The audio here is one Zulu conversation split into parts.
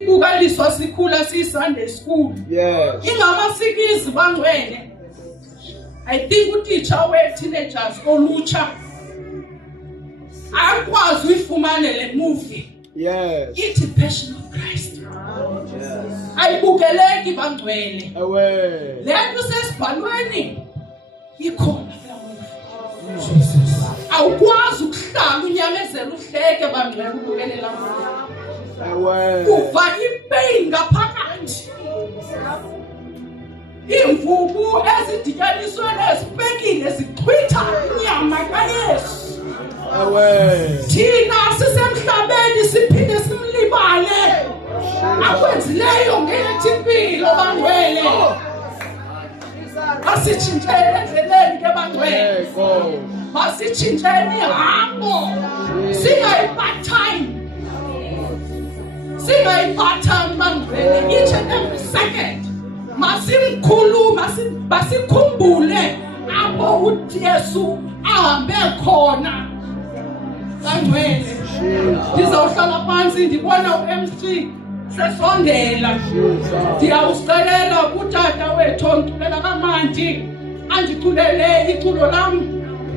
Ukaliswa sikhula si-Sunday school. Yes. Ingabasikizi bangcwele. I think utitsha we-teenagers olutsha akwazi uyifumane le movie. Yes. Ithi Passion of Christ. Yes. Ayibukeleki bangcwele. Away. Le nto sesibhalweni ikhona la movie. Jesus. Awukwazi ukuhlala unyamezela uhleke bangcwele ukubelela movie. Uva ipain ngaphakathi. Imvubu ezidityaniswe nezipekile zichwitha inyama kaYesu. Thina sisemhlabeni siphinde simlibale. Akwenzileyo ngethi impilo bangcwele. Asitshintshele endleleni ke bangcwele. Masitshintsheni ihambo. Singayi-part time. Singayi-part-time bangcwele each and every second. Masikhumbule apho uJesu ahambe khona bangcwele. Ndizawuhlala phansi ndibona uMC sesondela. Ndiyawucelela kutata wethu ontulela kamandi andiculele iculo lam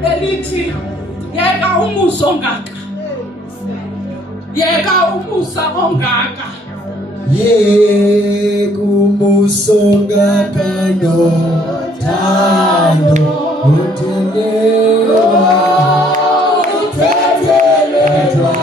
elithi yeka umuso ngaka. Yeka umusa ongaka. Yeka umusa ongaka nothando uthelelwa uthethelelwa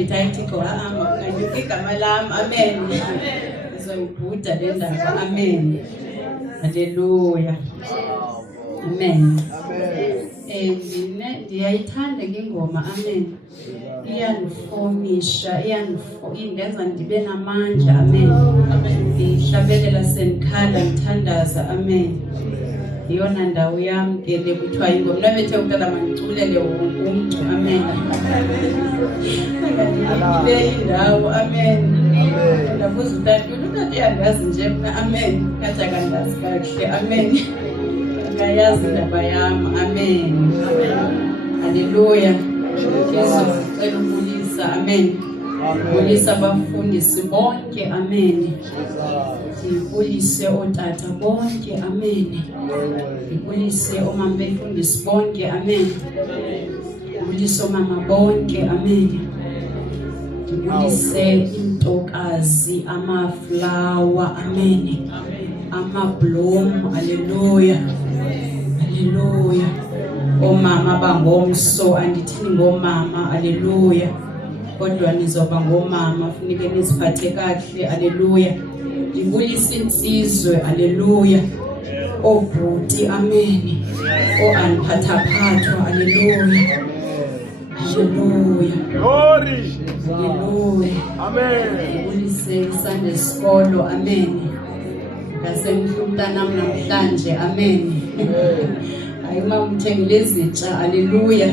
lithi ayithixo nganyuka igama lam. Amen. Ngizoyibhuda le ndaba. Amen. Haleluya. Amen. Ndiyayithanda ke ingoma. Amen. Iyandifomisha, indenza ndibe namandla. Amen. Ndihlabelela senikhala ngithandaza. Amen. Iyona ndawo yami ke le kuthiwa ingoma nabethe uqala mangiculele wonke umuntu. Amen. Akadibile indawo. Amen. Ndabuza utata uyandazi nje mna. Amen. Kathi akandazi kakuhle. Amen. Akayazi indaba yami. Amen. Haleluya. Yesu cela ukubulisa. Amen. Bulisa abafundisi bonke. Amen. Ngibulise otata bonke. Amen. Ngibulise omama befundisi bonke. Amen. Ngibulise omama bonke. Amen. Ngibulise intokazi, amaflower. Amen. Amabloom. Haleluya. Haleluya. Omama bangomso, andithini ngomama. Haleluya. Kodwa nizoba ngomama, funeke niziphathe kahle. Haleluya. Ngibulisa insizwe. Haleluya. Obhuti. Amen. Aniphathaphathwa. Haleluya. Haleluya. Glory. Haleluya. Amen. Ngibulise Sunday School. Amen. Ngasemhla umntanam namhlanje. Amen. Hayi mamthengile izitsha. Haleluya.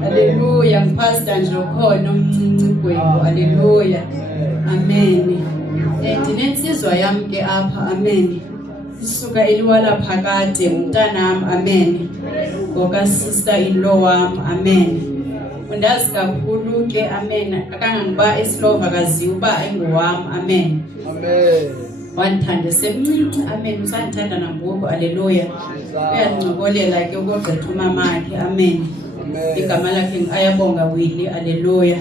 Haleluya. Ngipastor nje ukhona umncinci gwebo. Haleluya. Amen. Ndinensizwa yami ke apha. Amen. Isuka eliwala phakade umntanam. Amen. Ngoka sister in law wam. Amen. Undazi kakhulu ke. Amen. Akangangiba eSlova kaziwa uba engowam. Amen. Amen. Wanthanda semncinci. Amen. Usandithanda nangoku. Haleluya. Uyancokolela ke ukogqitha umamakhe. Amen. Igama lakhe Ayabonga Willie. Haleluya.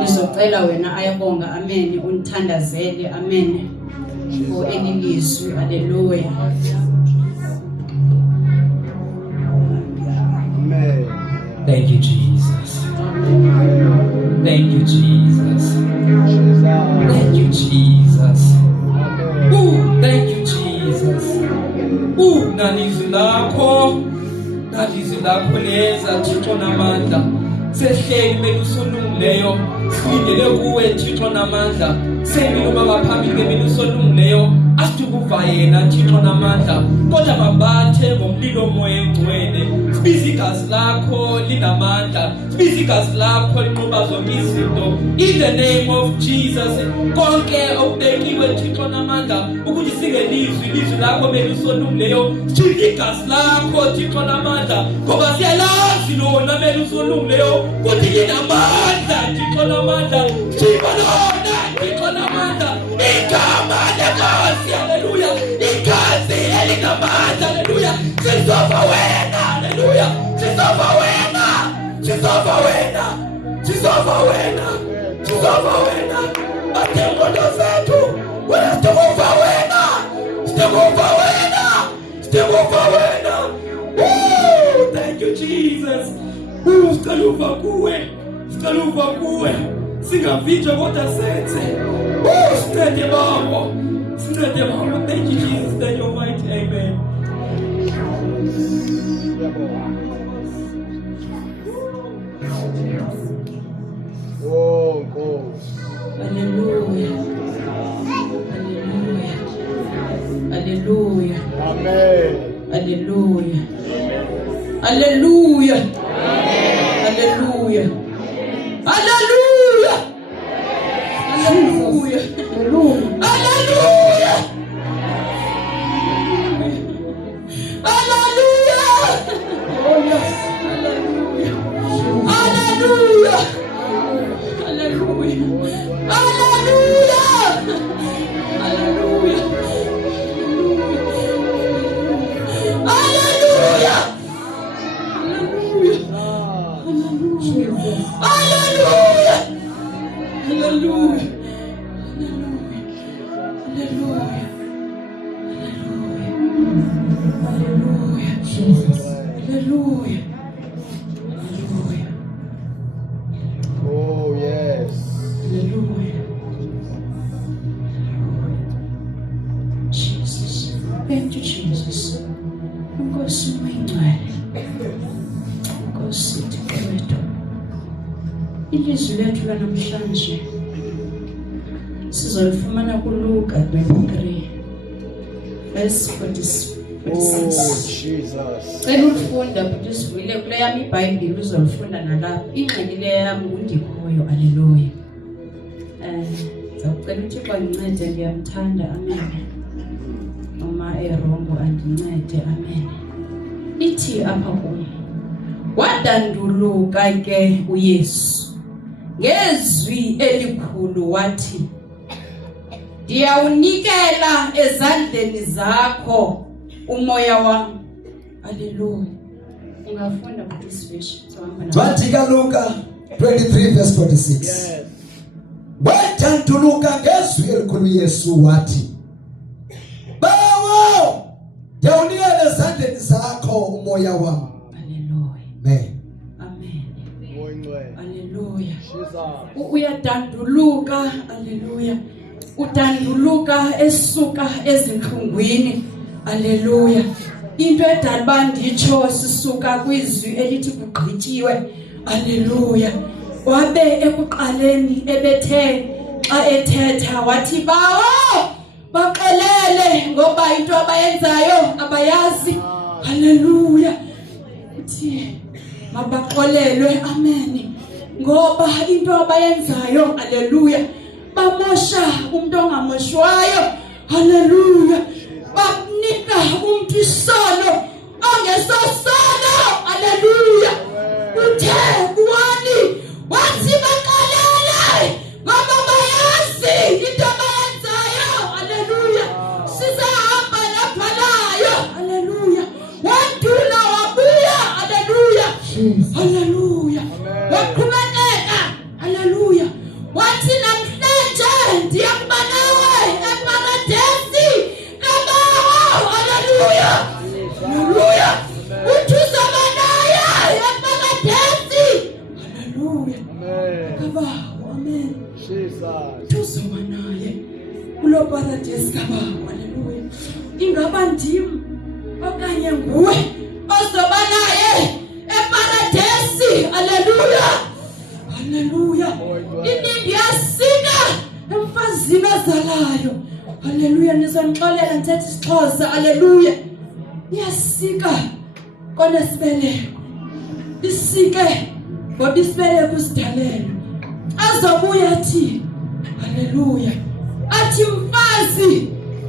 Ngizocela wena Ayabonga. Amen. Undithandazele. Amen. For any lizwi. Haleluya. Amen. Thank you, Jesus. Thank you, Jesus. Thank you, Jesus. Ooh, thank you, Jesus. Ooh, nalizwi lakho leza Thixo namandla. Sehleli belusolungileyo, silindele kuwe Thixo namandla. Sengilo baba phambili belusolungileyo, asikuva yena Thixo namandla. Kodwa babathe ngomlilo moya engcwele. Sibiza igazi lakho linamandla. Sibiza igazi lakho linqoba zonke izinto. In the name of Jesus. Konke okubekiwe Thixo namandla ukuthi singelizwi lakho belusolungileyo. Sibiza igazi lakho Thixo namandla. Ngoba siyalazi lona belusolungileyo ukuthi linamandla Thixo namandla. Siba lona Thixo namandla. Igama lenkosi. Haleluya. Igazi elinamandla. Haleluya. Sizova wena. Haleluya. Sizova wena. Sizova wena. Sizova wena. Sizova wena. Atengondo zethu. Wena sitekuva wena. Sitekuva wena. Sitekuva wena. Woo! Thank you, Jesus. Sikaluva kuwe. Sikaluva kuwe. Singavitsha kodwa senze. Sincede Baba. Sincede Baba. Thank you, Jesus. Thank you, mighty. Amen. Oh, God. Haleluya. Haleluya. Haleluya. Amen. Haleluya. Haleluya. Haleluya. Haleluya. Haleluya. Haleluya. Haleluya. Oh, yes. Ilizwi lethu lanamhlanje sizolifumana kuLuka 23 verse 46. Jesus. Cela ulifunda futhi sivule kule yami iBhayibheli uzolifunda nalapha. Ingxenye yami undikhoyo, haleluya. Ngicela uThixo angincede, ngiyamthanda, amen. Noma erongo andincede, amen. Ithi apha kum, wadanduluka ke uYesu ngezwi elikhulu wathi, ndiyawunikela ezandleni zakho umoya wami. Haleluya. Ungafunda kuThixo Ncwadi kaLuka 23 verse 46. Yes. Wadanduluka ngezwi elikhulu Yesu wathi, bawo ndiyawunikela ezandleni zakho umoya wami. Haleluya. Amen. Amen. Haleluya. Jesus. Uyadanduluka, haleluya. Udanduluka esuka ezinhlungwini, haleluya. Into edalba nditsho sisuka kwizwi elithi kugqityiwe, haleluya. Wabe ekuqaleni ebethe xa ethetha wathi, bawo baxelele ngoba into abayenzayo abayazi, haleluya. Uthi mabaxolelwe, amen, ngoba into abayenzayo, haleluya, bamosha umuntu ongamoshwayo, haleluya. Banika umuntu isono ongesosono, haleluya. Uthe kuwani wathi baqalele ngoba bayazi into abayenzayo, haleluya. Sizahamba laphalayo, haleluya. Wandula wabuya, haleluya. Haleluya. Waqhubeka, haleluya. Wathi namhlanje ndiyakuba nawe eParadesi kaBawo, haleluya. Haleluya. Uthi uzaba naye eParadesi, haleluya, kaBawo, amen. Jesus. Tuzoma naye kulo Paradesi kaBawo, haleluya. Ingaba ndim okanye nguwe ozoba naye eParadesi, haleluya. Haleluya. Inindi yasika emfazini ozalayo, haleluya. Nizonixolela ndithethe isiXhosa, haleluya. Iyasika konesibeleko, isike ngoba isibeleko usidalelwe. Azobuya athi, haleluya, athi mfazi,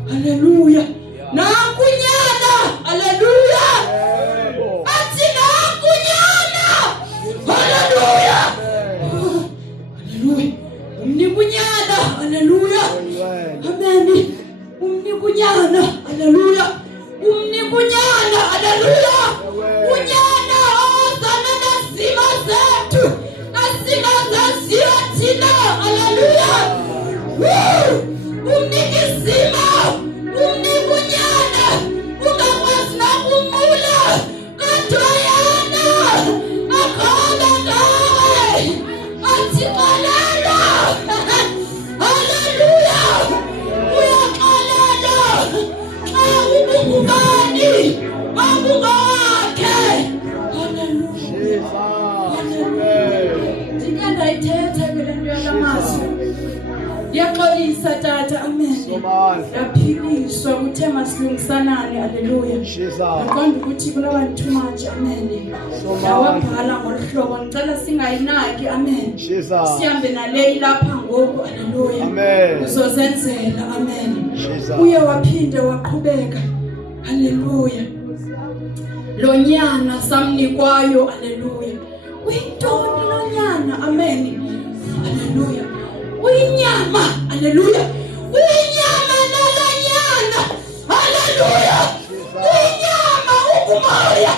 haleluya, nakunyana, haleluya. Athi nakunyana, haleluya. Haleluya. Umnikunyana, haleluya. Amen. Umnikunyana, haleluya. Umnikunyana, haleluya. Unyana ozana nasima zethu, nasima zaziyo thina, haleluya. Umnikizima, umnikunyana, ungakwazi nakumula, kodwa yana akhola ngawe. Athi xolelo, haleluya. Uyaxolela xa ubungubani babungakhe, haleluya. Ndike ndayithetha ke le nto yalamazwi. Ndiyaxolisa tata, amen. Ndaphiliswa kuthe masilungisanane, haleluya. Ndiqonda ukuthi kulaba too much, amen. Ndawabhala ngolu hlobo, ndicela singayinaki, amen. Sihambe nale ilapha ngoku, haleluya. Uzozenzela, amen. Uye waphinde waqhubeka, haleluya. Lo nyana samnikwayo, haleluya. Uyintoni lo nyana, amen, haleluya. Uyinyama, haleluya. Uyinyama nalo nyana, haleluya. Uyinyama ukumoya,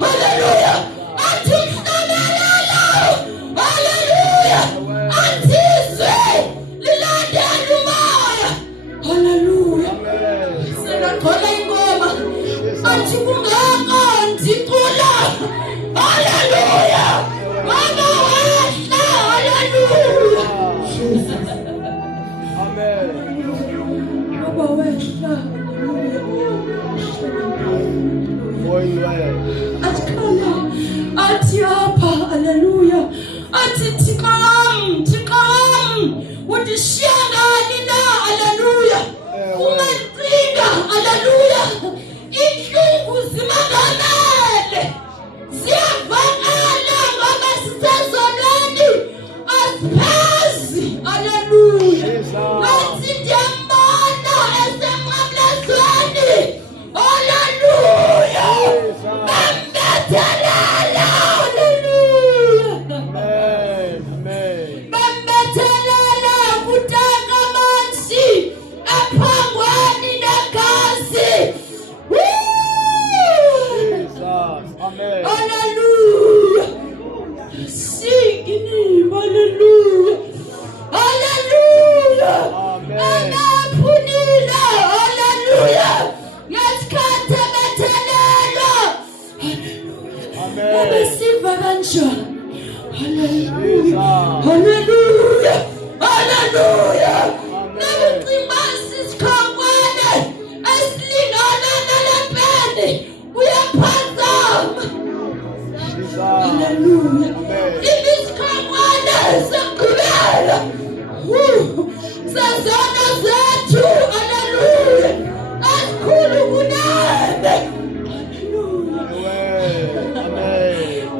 haleluya. Athi mhlabelelo, haleluya. Athi izwi lilandela umoya, haleluya. Sinaqhola ingoma, athi kungako ndicula, haleluya. Mama wehla, haleluya. Sazona zethu, haleluya, asikhulu kunene,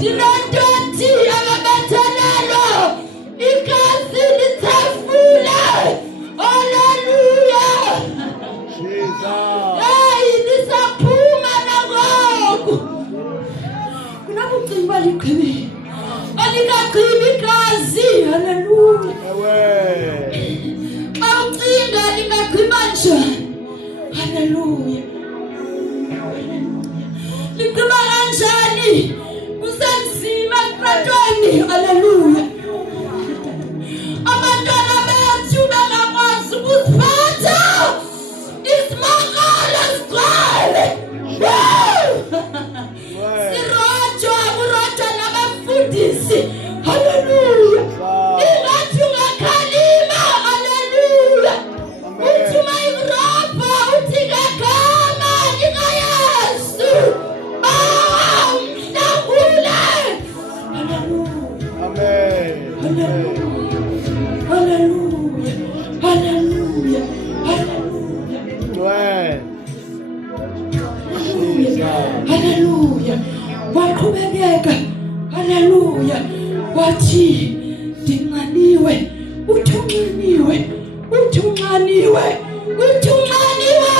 dinondothi ababethelelo, igazi lithafule, haleluya, hey, lisaphuma nangoku, kunabucimba liqhibile, alikaqhibi igazi, haleluya, awucinga lingaqhiba njani, haleluya, liqhiba kanjani, kusanzima kuqatweni, haleluya, abantwana bethu bengakwazi ukuziphatha, isimangalo sigcwele, sirojwa kurojwa nabafundisi, haleluya, ingathi ungakhalima, haleluya, uthi uma ikurobha uthi ngegama likaYesu, mhlawule, haleluya, haleluya, haleluya, haleluya, waqhubekeka, haleluya, wathi ndinxaniwe, uthunxaniwe, uthunxaniwe, uthunxaniwe,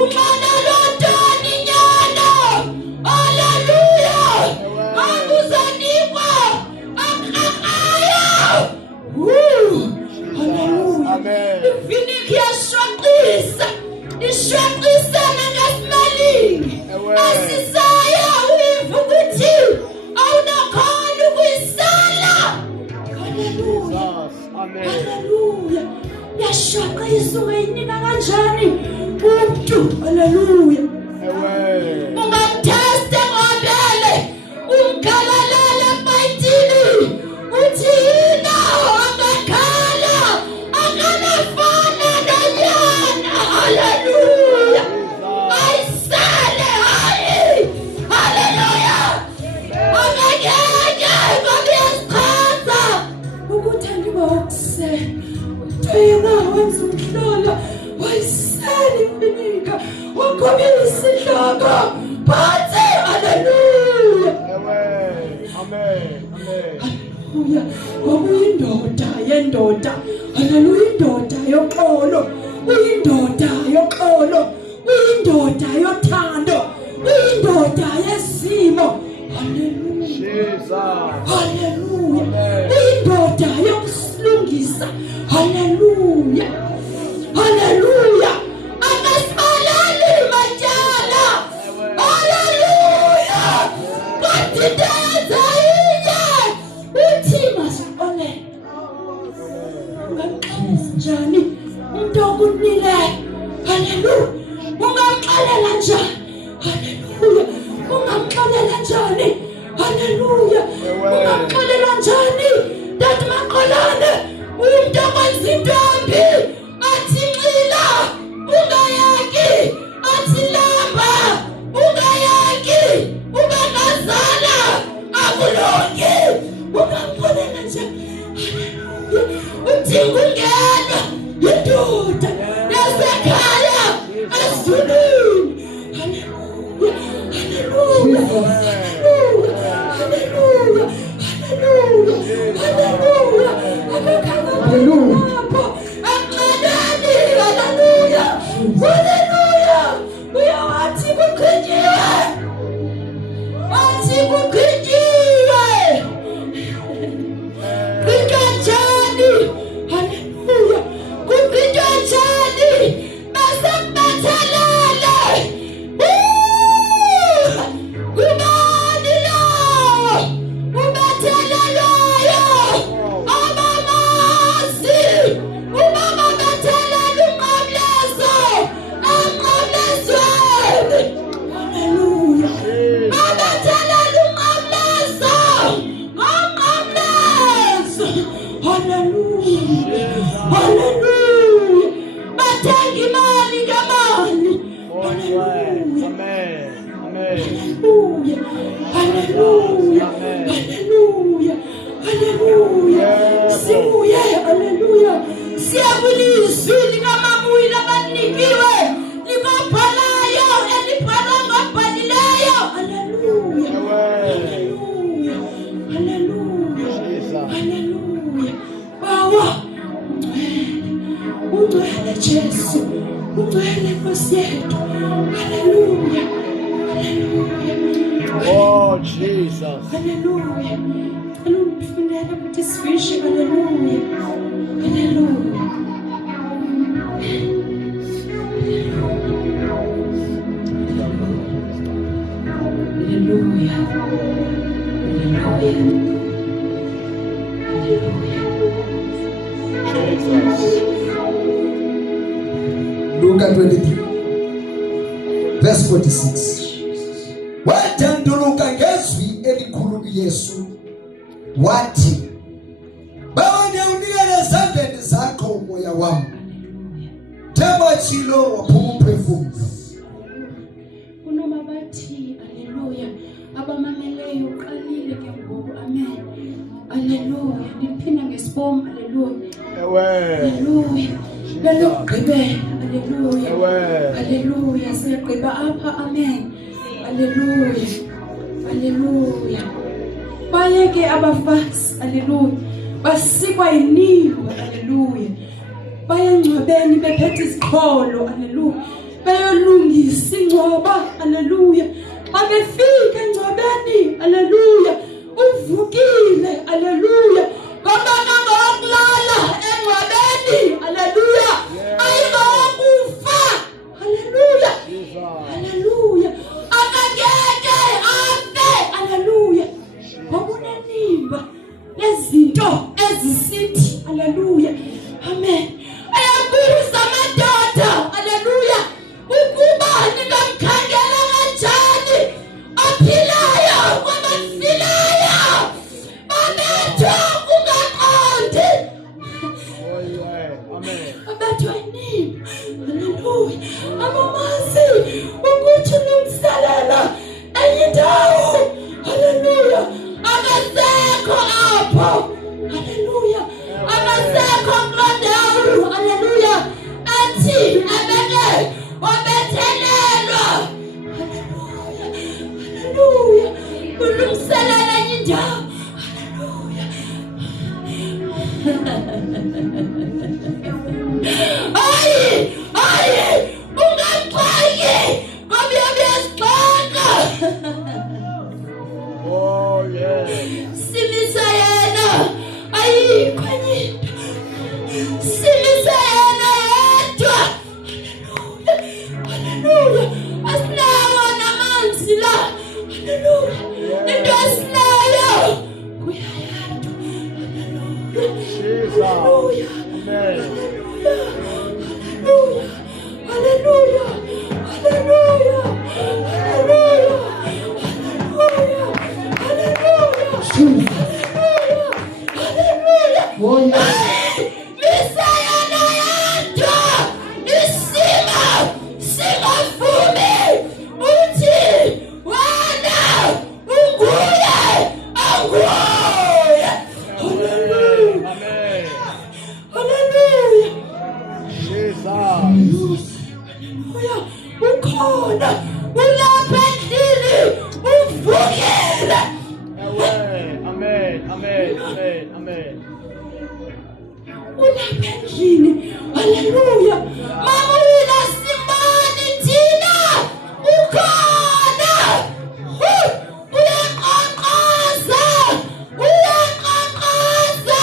umana lontoni nyana, haleluya, akuzanikwa akakaya, haleluya, iviniki yashwaqisa, ishwaqisa nangasmalingi, asisaya uyiva ukuthi awunakhona ukuyisala, haleluya, haleluya, yashwaqisa ungayinika kanjani umuntu, haleluya, ungamtheste ngobele, umkhalalele emayitini, uthi yina angakhala, akanafana nonyana, haleluya, ayisale, hayi, haleluya, angakeke ngoba yasichaza ukuthi andibakusela, yena wenza umhlolo, wayisela imfinika, wakhobisa ihloko phansi, haleluya, haleluya, kwakuyindoda yendoda, haleluya, indoda yoxolo, uyindoda yoxolo, uyindoda yothando, uyindoda yesimo, haleluya, haleluya, uyindoda yokusilungisa, haleluya, haleluya, akasibalali matyala, haleluya, kodwa ndenza inye, uthi masiqolele, ungamxelela njani umuntu okunileyo, haleluya, ungamxelela njani, haleluya, ungamxelela njani, haleluya, ungamxelela njani, Dad Maqolane, umuntu okwenza intombi, athi nxila, ungayaki, athi lamba, ungayaki, ubengazala, akulungi, ungamxelela njani, haleluya, uthi kungenwa yindoda yasekhaya esizulwini, haleluya, haleluya, haleluya, haleluya, haleluya, haleluya, akakanga lapho, izwi likamamuli labanikiwe likabhalayo elibhalwa ngabhalileyo. Haleluya, haleluya, haleluya, haleluya. Bawa ungcwele Jesu, ungcwele Nkosi yethu. Haleluya, haleluya. Oh, Jesus. Haleluya. Haleluya. Ukuthi sifishe. Haleluya. Haleluya. Haleluya. Haleluya. Jesus. Luka 23 verse 46. Wajanduluka ngezwi elikhulu Yesu wathi, bawaniunia ezandleni zakho umoya wami. Tema chilo waphuma umphefumulo. Kunoma bathi haleluya abamameleyo uqalile ke ngoku. Amen. Haleluya. Ngiphinda ngesibongo. Haleluya. Haleluya. Lalugqibela. Haleluya. Haleluya. Siyagqiba apha. Amen. Haleluya. Haleluya. Bayeke abafazi. Haleluya. Basikwa yinimba. Haleluya. Bayangcwabeni bephethe izikholo. Haleluya. Bayolungisa ingcwaba. Haleluya. Abefika engcwabeni. Haleluya. Uvukile. Haleluya. Ngoba ngokulala engcwabeni. Haleluya. Ayingokufa. Haleluya. Haleluya. Akangeke afe. Haleluya. Ngokunenimba lezinto ezisithi. Haleluya. Amen. Ayabuza amadoda. Haleluya. Ukuba ningamkhangela kanjani aphilayo kwabafileyo babethwa kungaqondi. Abethwa yinimba. Haleluya. Abamazi ukuthi nomsalela enye indawo. Haleluya. Akasekho apho. Haleluya. Akasekho kulondawo. Haleluya. Athi abeke wabethelelwa. Haleluya. Haleluya. Ulungiselela enye indawo. Haleluya. Ayi ungaxhaki ngoba uyabezixoxa. Oh, yes. Simisa yena. Ayikho enye into. Simisa yena yedwa. Haleluya. Asinawo namanzi la. Haleluya. Into asinayo kuyayedwa. Jesus. Haleluya. Amen. Haleluya. Haleluya. Haleluya. Haleluya. Haleluya. Haleluya. Haleluya. Misayana yedwa. Isimo singavumi. Uthi wena unguye anguye. Haleluya. Amen. Haleluya. Jesus. Haleluya. Ukhona. Ulapha endlini. Uvukile. Amen. Amen. Amen. Amen. Amen. Ulapha endlini. Haleluya. Mama wena simani thina. Ukhona. Uyaqaqaza. Uyaqaqaza.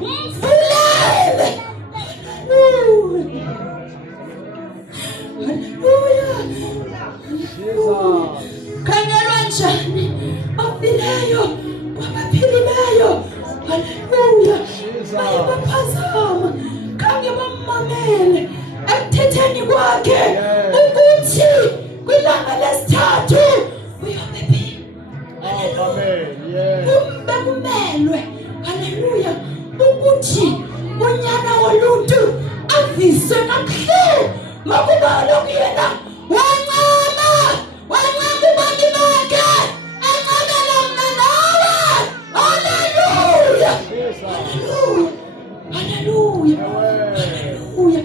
Umvulele. Haleluya. Haleluya. Jesus. Khangelwa njani afileyo kwabaphilileyo. Haleluya. Baye baphazama khange bammamele ekuthetheni kwakhe ukuthi kwilanga lesithathu uyobephila. Amen. Yes. Bekumelwe. Haleluya. Ukuthi unyana woluntu aviswe kakhulu ngokuba lokhu yena wancama ubangi bakhe encamela mna nawe. Haleluya. Jesus. Haleluya. Haleluya. Haleluya.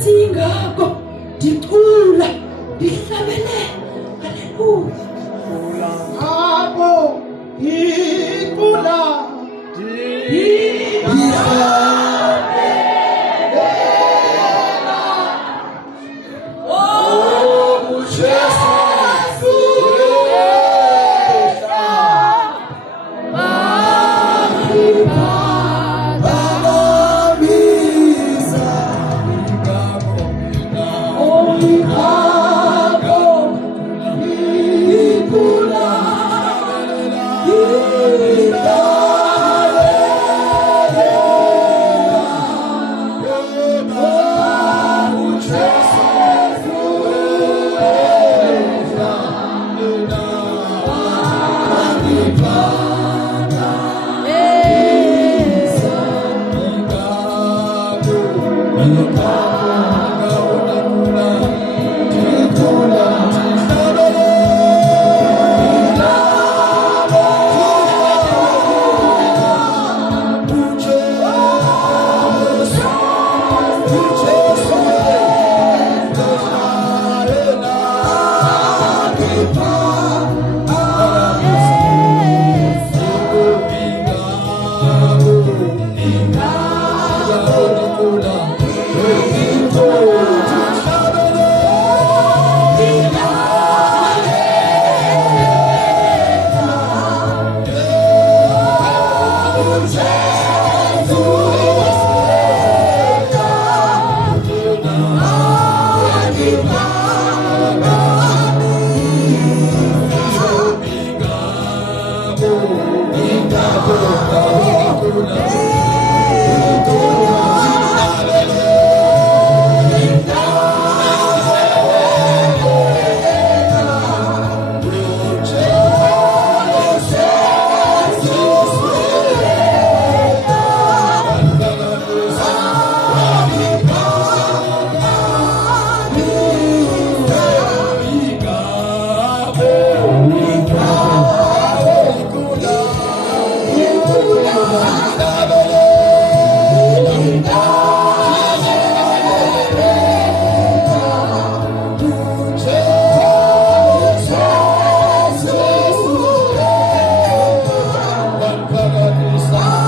ngathi ingakho